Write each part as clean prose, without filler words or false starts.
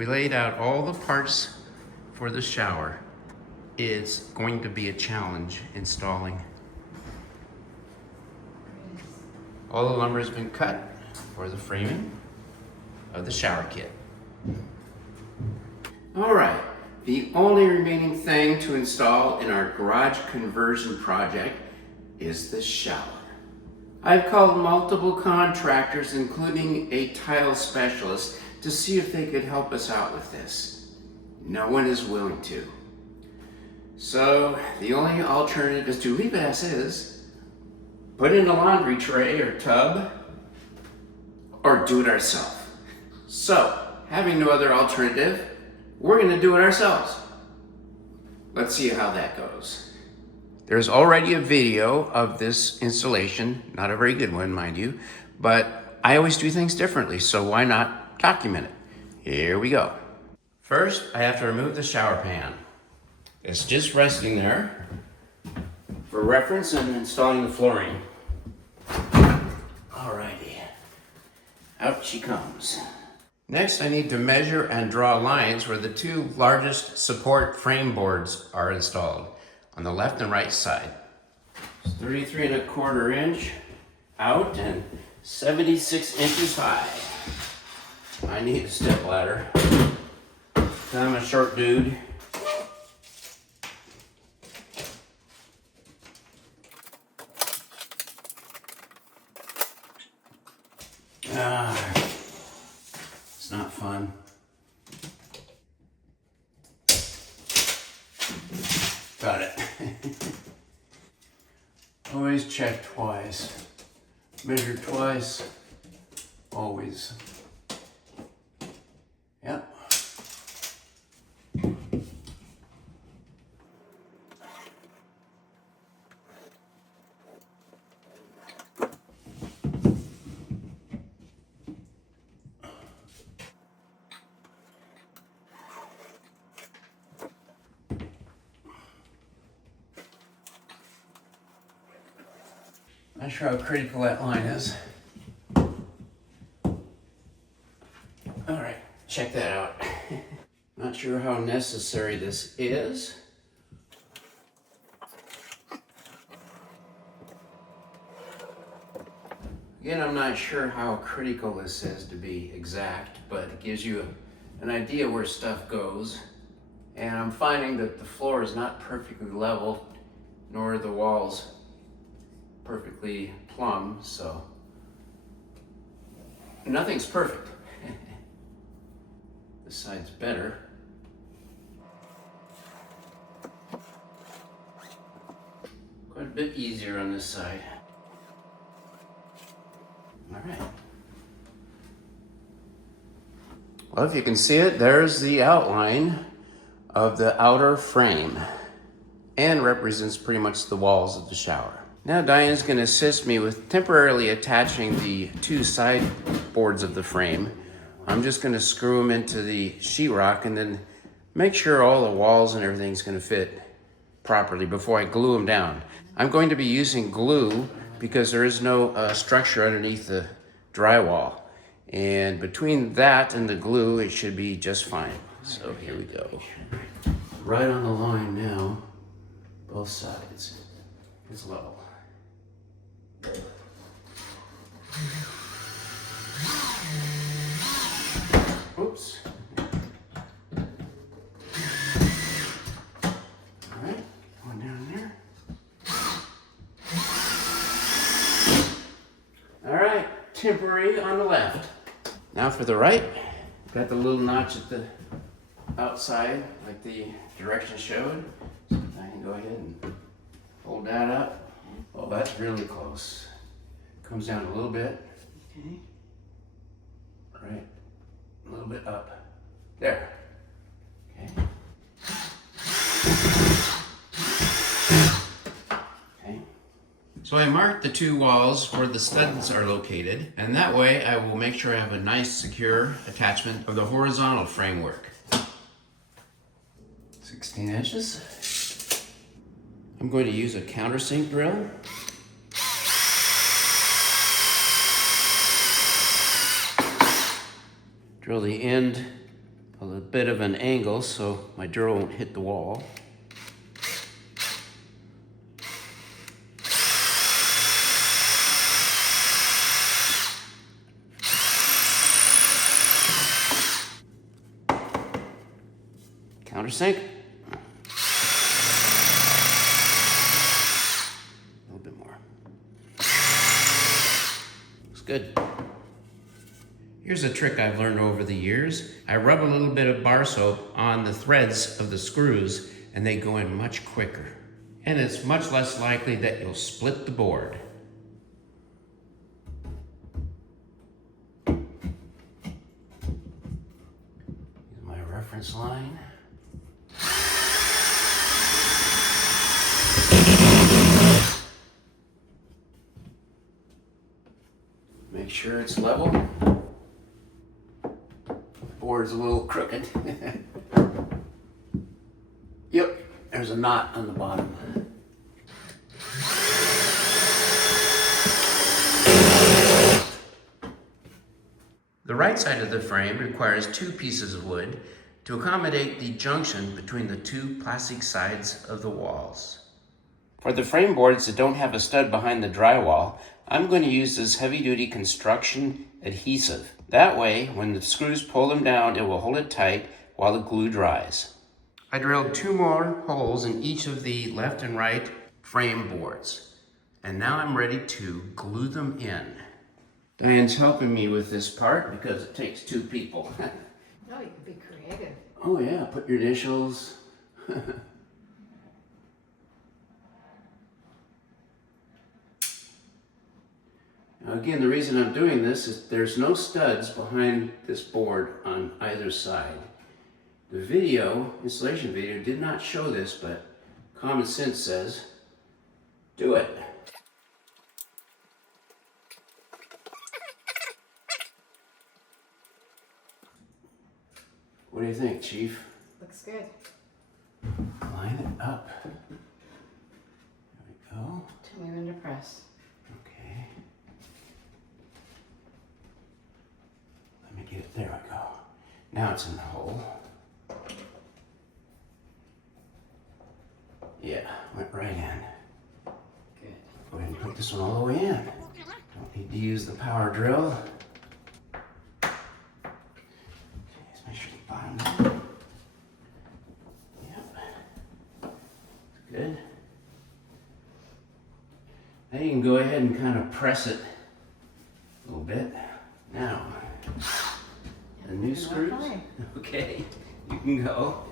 We laid out all the parts for the shower. It's going to be a challenge installing. All the lumber has been cut for the framing of the shower kit. All right, the only remaining thing to install in our garage conversion project is the shower. I've called multiple contractors, including a tile specialist, to see if they could help us out with this. No one is willing to. So the only alternative is to leave it as is, put in a laundry tray or tub, or do it ourselves. So, having no other alternative, we're gonna do it ourselves. Let's see how that goes. There's already a video of this installation, not a very good one, mind you, but I always do things differently, so why not document it? Here we go. First, I have to remove the shower pan. It's just resting there for reference and installing the flooring. Alrighty, out she comes. Next, I need to measure and draw lines where the two largest support frame boards are installed on the left and right side. It's 33¼ inch out and 76 inches high. I need a step ladder. I'm a short dude. It's not fun. Got it. Always check twice. Measure twice. Always. Yep. Not sure how critical that line is. All right, check that out. Not sure how necessary this is. Again, I'm not sure how critical this is to be exact, but it gives you an idea where stuff goes. And I'm finding that the floor is not perfectly level, nor are the walls perfectly plumb, so nothing's perfect. This side's better. Quite a bit easier on this side. All right. Well, if you can see it, there's the outline of the outer frame and represents pretty much the walls of the shower. Now Diane's going to assist me with temporarily attaching the two side boards of the frame. I'm just going to screw them into the sheetrock and then make sure all the walls and everything's going to fit properly before I glue them down. I'm going to be using glue because there is no structure underneath the drywall. And between that and the glue, it should be just fine. So here we go. Right on the line now, both sides. It's level. Oops. All right, going down there. All right, temporary on the left. Now for the right, got the little notch at the outside, like the directions showed. So I can go ahead and hold that up. Oh, that's really close. Comes down a little bit. Okay. Right. A little bit up. There. Okay. Okay. So I marked the two walls where the studs are located, and that way I will make sure I have a nice secure attachment of the horizontal framework. 16 inches. I'm going to use a countersink drill. Drill the end a little bit of an angle so my drill won't hit the wall. Countersink. A little bit more. Looks good. Here's a trick I've learned over the years. I rub a little bit of bar soap on the threads of the screws and they go in much quicker. And it's much less likely that you'll split the board. Here's my reference line. Make sure it's level. Board's a little crooked. Yep, there's a knot on the bottom. The right side of the frame requires 2 pieces of wood to accommodate the junction between the 2 plastic sides of the walls. For the frame boards that don't have a stud behind the drywall, I'm going to use this heavy-duty construction adhesive. That way, when the screws pull them down, it will hold it tight while the glue dries. I drilled 2 more holes in each of the left and right frame boards. And now I'm ready to glue them in. Diane's helping me with this part because it takes 2 people. No, you can be creative. Oh yeah, put your initials. Now again, the reason I'm doing this is there's no studs behind this board on either side. The video, installation video, did not show this, but common sense says, do it. What do you think, Chief? Looks good. Line it up. There we go. Tell me when to press. Okay. Let me get it. There we go. Now it's in the hole. Yeah, went right in. Good. Go ahead and put this one all the way in. Don't need to use the power drill. Okay, let's make sure the bottom. Yep. Good. Now you can go ahead and kind of press it a little bit. Now, the new screws. Okay, you can go.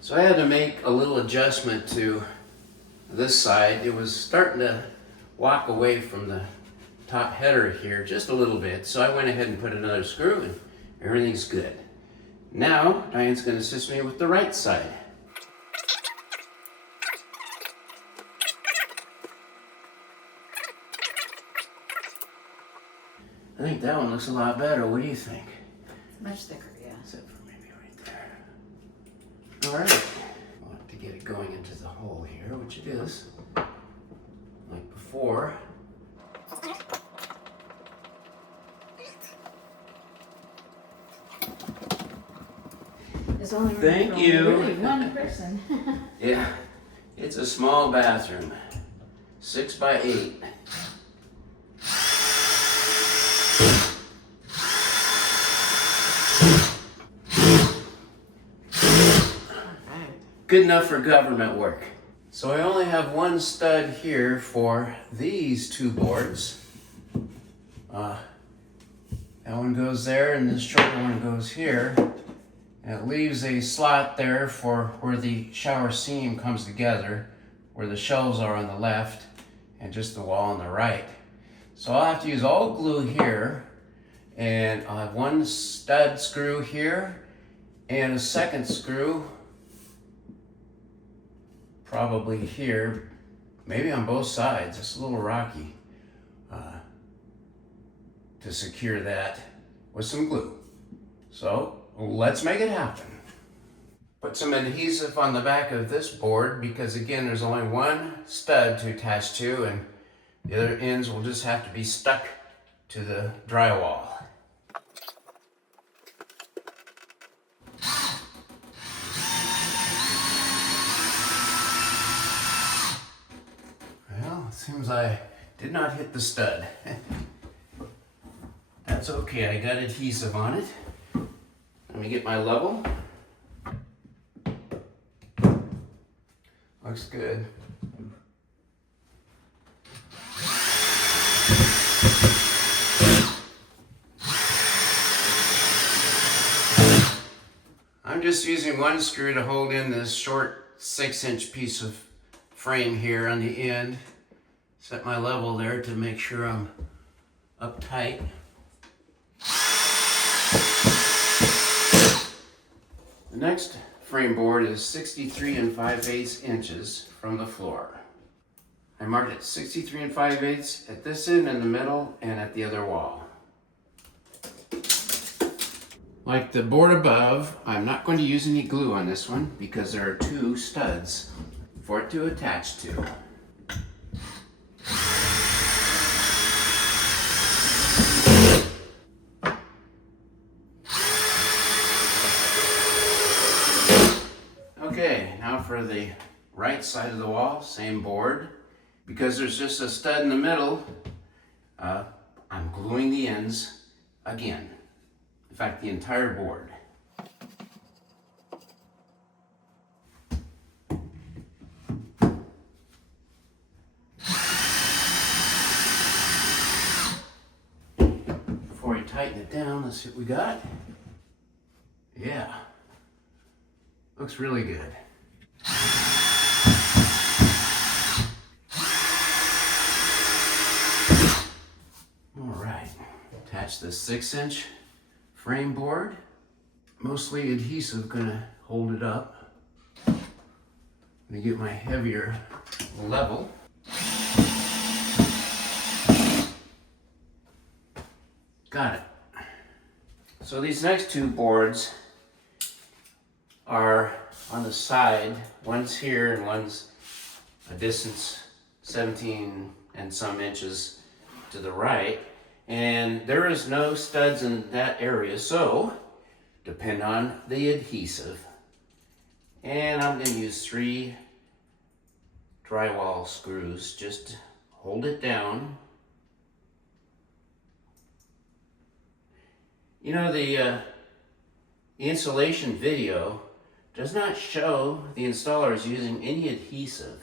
So I had to make a little adjustment to this side. It was starting to walk away from the top header here just a little bit. So I went ahead and put another screw in. Everything's good. Now, Diane's going to assist me with the right side. I think that one looks a lot better. What do you think? It's much thicker, yeah. Except for maybe right there. All right. I want to get it going into the hole here, which it is. Like before. There's only room Thank for you. really one person. Yeah, it's a small bathroom. 6 by 8. Good enough for government work. So I only have one stud here for these 2 boards. That one goes there and this shorter one goes here. And it leaves a slot there for where the shower seam comes together, where the shelves are on the left and just the wall on the right. So I'll have to use all glue here, and I'll have one stud screw here and a second screw probably here, maybe on both sides. It's a little rocky to secure that with some glue. So let's make it happen. Put some adhesive on the back of this board because again, there's only one stud to attach to and the other ends will just have to be stuck to the drywall. Well, it seems I did not hit the stud. That's okay, I got adhesive on it. Let me get my level. Looks good. I'm just using one screw to hold in this short 6-inch piece of frame here on the end. Set my level there to make sure I'm up tight. The next frame board is 63 5/8 inches from the floor. I marked it 63 5/8 at this end in the middle and at the other wall. Like the board above, I'm not going to use any glue on this one because there are 2 studs for it to attach to. Okay, now for the right side of the wall, same board. Because there's just a stud in the middle, I'm gluing the ends again. In fact, the entire board. Before we tighten it down, let's see what we got. Yeah, looks really good. All right, attach the 6-inch frame board. Mostly adhesive gonna hold it up. Let me get my heavier level. Got it. So these next 2 boards are on the side. One's here and one's a distance 17 and some inches to the right. And there is no studs in that area, so depend on the adhesive. And I'm going to use 3 drywall screws. Just hold it down. You know, the installation video does not show the installers using any adhesive.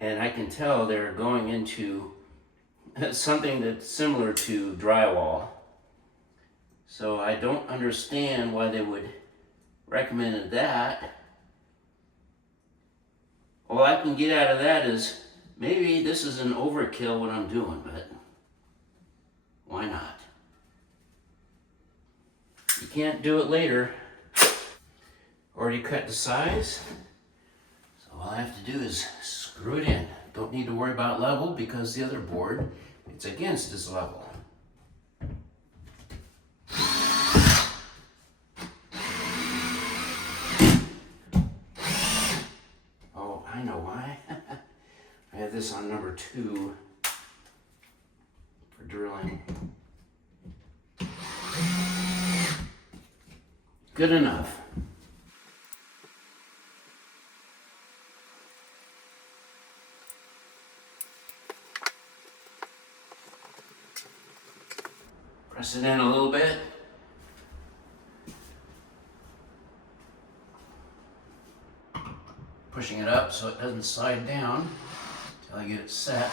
And I can tell they're going into something that's similar to drywall. So I don't understand why they would recommend that. All I can get out of that is maybe this is an overkill what I'm doing, but why not? You can't do it later. Already cut the size. So all I have to do is screw it in. Don't need to worry about level because the other board, it's against this level. Oh, I know why. I have this on number 2 for drilling. Good enough. Press it in a little bit. Pushing it up so it doesn't slide down until I get it set.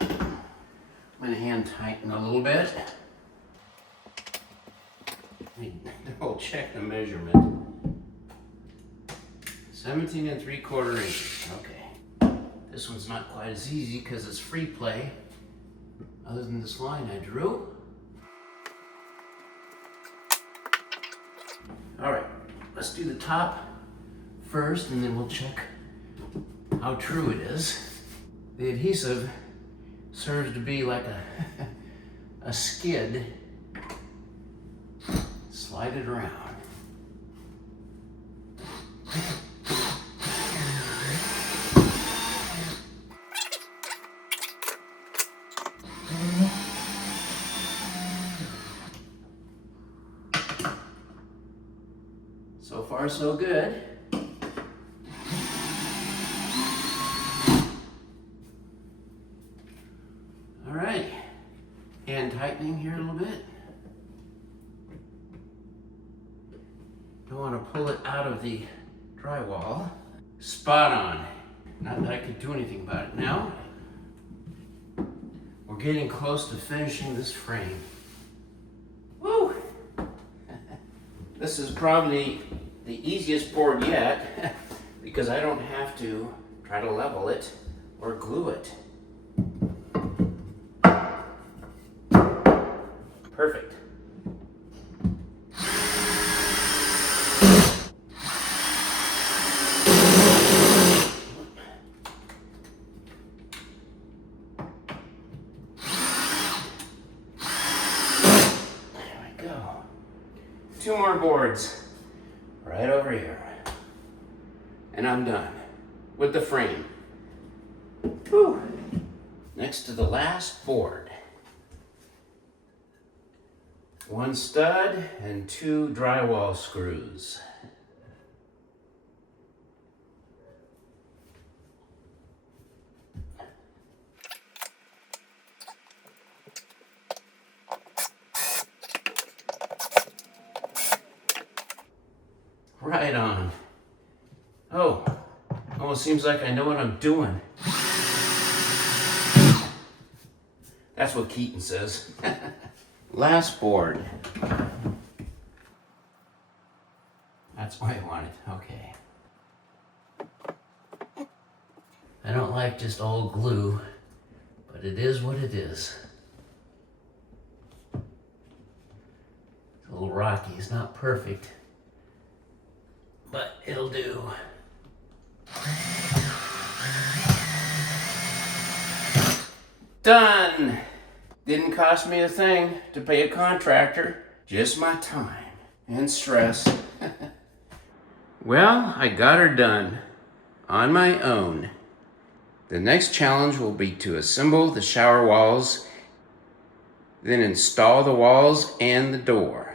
I'm going to hand tighten a little bit. Double check the measurement. 17 3/4 inches. Okay. This one's not quite as easy because it's free play, other than this line I drew. All right, let's do the top first, and then we'll check how true it is. The adhesive serves to be like a skid. Slide it around. So far, so good. All right, hand tightening here a little bit. Don't want to pull it out of the drywall. Spot on. Not that I could do anything about it now. We're getting close to finishing this frame. Woo! This is probably the easiest board yet because I don't have to try to level it or glue it. Perfect. Two more boards right over here, and I'm done with the frame. Whew. Next to the last board, one stud and two drywall screws. Right on. Oh, almost seems like I know what I'm doing. That's what Keaton says. Last board. That's what I wanted, okay. I don't like just all glue, but it is what it is. It's a little rocky, it's not perfect, but it'll do. Done! Didn't cost me a thing to pay a contractor, just my time and stress. Well, I got her done on my own. The next challenge will be to assemble the shower walls, then install the walls and the door.